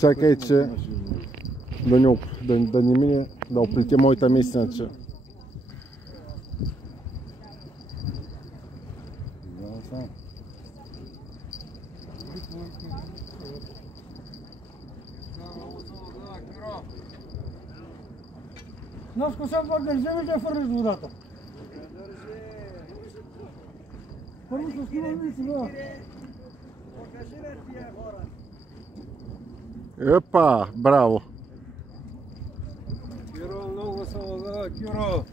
Чакай, че да не мине, да оплете моята местинача. Наско съм да вземеш да фърлиш водата. Първо се снимаме и сега. Епа, браво! Киро, много се лъзава, Киро!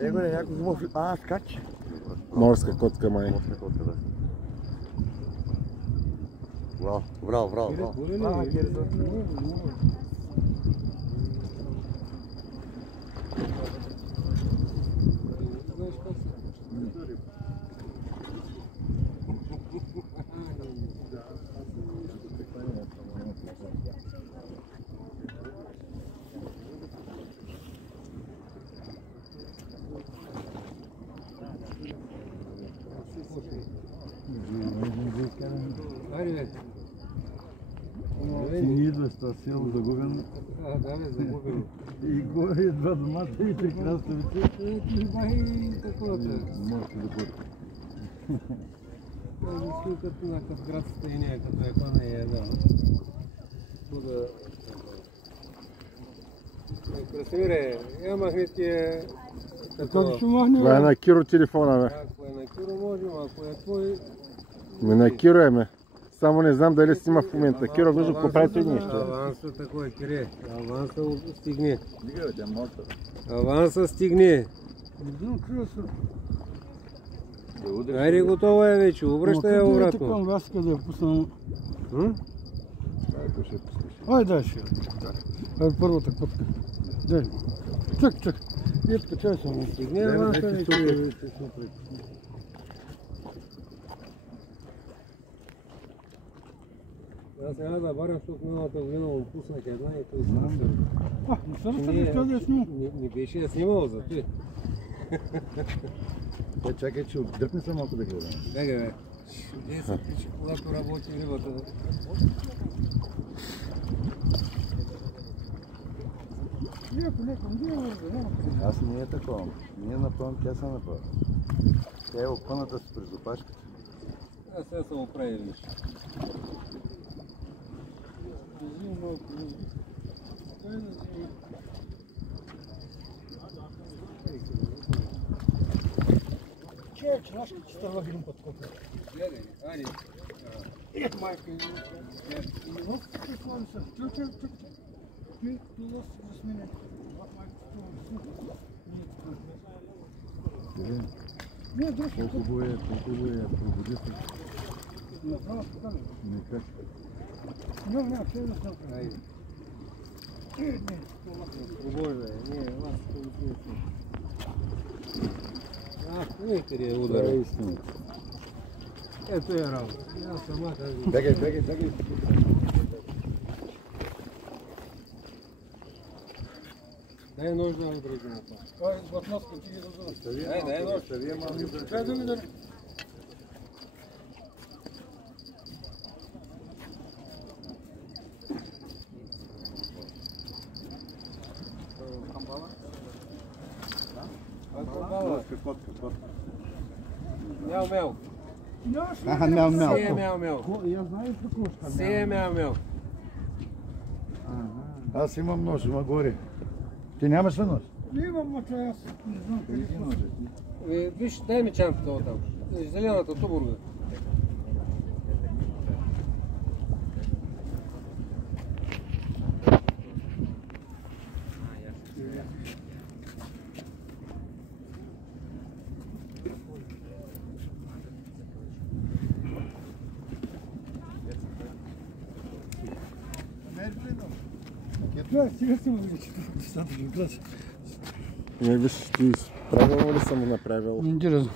Его е някой взимал... скач. Морска котка, май. Морска котка, да. Браво, браво, браво. Ти не идваш това село загубено. Да, бе, загубено. И горе идва домата и три краставици. И такова-то. Може да бъде. Той като на градската линия, като е пана и една. Туда... Красивире, я махни тия... Това е на Киро телефона, бе. Ако е на Киро можем, ако е твой... На Киро е, ме. Само не знам дали снима в момента. Киро, вижда какво прави той нещо. Аванса такой, Кире. Аванса стигни. Стига, тя моста. Аванса стигни. Айде, готово е вече. Обръщай я обратно. Към вас къде е пуснал. Ай, дай ще. Ай, първата котка. Дай. Чак. Ето, качай само. Стигни аванса вече. Аз няма да барям, защото миналата година му пуснах една и той знам. Не съм да я снимал. Не беше я снимал за той. Чакай, че отдръпне се малко да гледам. Бега, бе. Де се пичи, когато работи рибата. Аз не е такова. Не е напълно, тя се направи. Тя е опъната с през опашката. Аз сега се оправи виж. Че става един път копия. Гледай, айде. Ето майка и но ти слави се. Чакай. Ти лос да смене. Не, дръжка. Колко е пробуди се. Направо спокойно. Не как. Не, все да се Айде. Пробой, бе. Не, аз не къде е удара. Това е истина. Ето е работа. Аз сама казвам. Бегай. Дай нож да ми прейде на това. Ай, в носка ти ги разумеш. Дай нож. Вие малко Чай да ми да. Котка. Мяу. Мяу. Се е мяу. Я знаю какушка. Се е мяу. Аз имам нож, има горе. Ти нямаш ли нож? Имам мъча, аз не знам къде е. Виж, дай ми чантата от там. Зелената тубурга. Сега съм увеличил достатъчно. Не, виж, ти правилно ли съм го направил? Интересно.